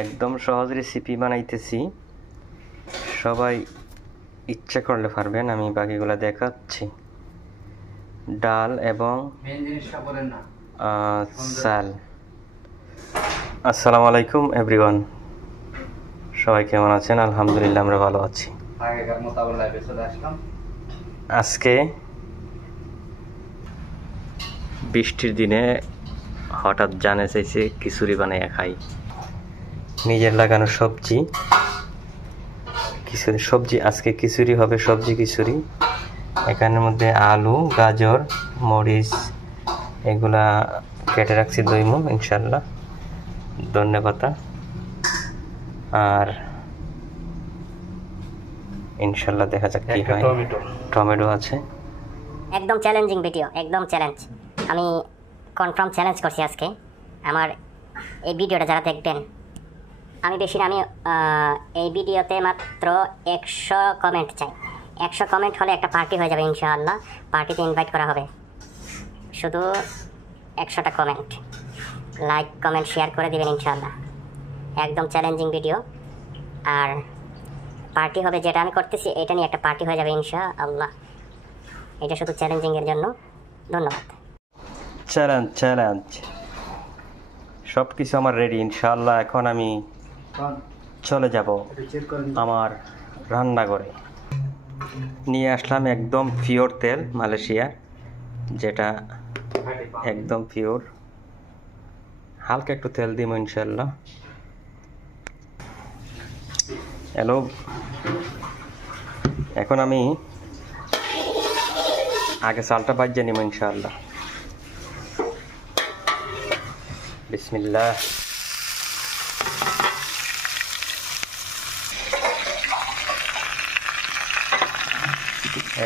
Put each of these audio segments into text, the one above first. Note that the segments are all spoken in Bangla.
একদম সহজ রেসিপি বানাইতেছি, সবাই ইচ্ছা করলে পারবেন। আমি বাকিগুলো দেখাচ্ছি। ডাল এবং চাল। আসসালামু আলাইকুম এভরিওয়ান, সবাই কেমন আছেন? আলহামদুলিল্লাহ আমরা ভালো আছি। আজকে বৃষ্টির দিনে হঠাৎ জানে চাইছে খিচুড়ি বানাইয়া খাই। নিজের লাগানো সবজি, আজকে খিচুড়ি হবে, সবজি খিচুড়ি। এখানের মধ্যে আলু, গাজর, মরিচ এগুলা কেটে রাখছি, দইমু ইনশাল্লাহ, ধন্যপাতা, আর ইনশাল্লাহ দেখা যাক কি হয়। টমেটো আছে। একদম চ্যালেঞ্জিং ভিডিও, একদম চ্যালেঞ্জ। আমি কনফার্ম চ্যালেঞ্জ করছি আজকে। আমার এই ভিডিওটা যারা দেখবেন, আমি বেশি না, আমি এই ভিডিওতে মাত্র 100 কমেন্ট চাই। 100 কমেন্ট হলে একটা পার্টি হয়ে যাবে ইনশাআল্লাহ। পার্টিতে ইনভাইট করা হবে। শুধু 100টা কমেন্ট, লাইক কমেন্ট শেয়ার করে দেবেন ইনশাআল্লাহ। একদম চ্যালেঞ্জিং ভিডিও, আর পার্টি হবে যেটা আমি করতেছি, এটা নিয়ে একটা পার্টি হয়ে যাবে ইনশাআল্লাহ। এটা শুধু চ্যালেঞ্জিংয়ের জন্য। ধন্যবাদ। চ্যালেঞ্জ সব কিছু আমার রেডি ইনশাআল্লাহ। এখন আমি চলে যাব আমার রান্নাঘরে। নিয়ে আসলাম একদম পিওর তেল, মালয়েশিয়ার, যেটা একদম পিওর। হালকা একটু তেল দিব ইনশাআল্লাহ। হ্যালো, এখন আমি আগে চালটা বাজিয়ে নিব ইনশাআল্লাহ। বিসমিল্লাহ।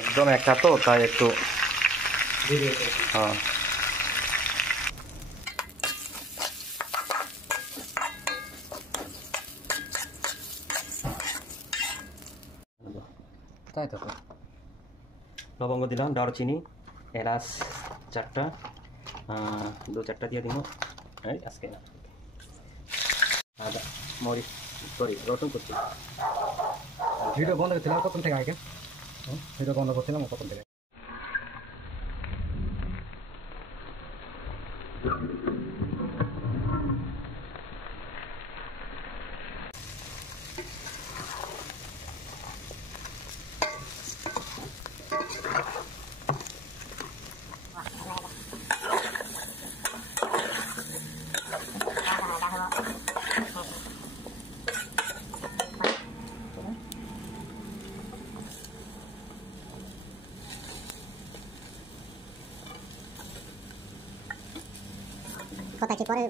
একদম একা তো, তাই একটু হ্যাঁ। তাই তো, লবঙ্গ দিলাম, দারুচিনি, এলাচ 4টা, 2-4টা দিয়ে দিব আজকে না। আদা, মরিচ, সরি রসুন করছি। ভিডিও বন্ধ করছিলাম প্রথম থেকে, আগে ভিডিও বন্ধ করছিলাম প্রথম থেকে। কথা কি পরে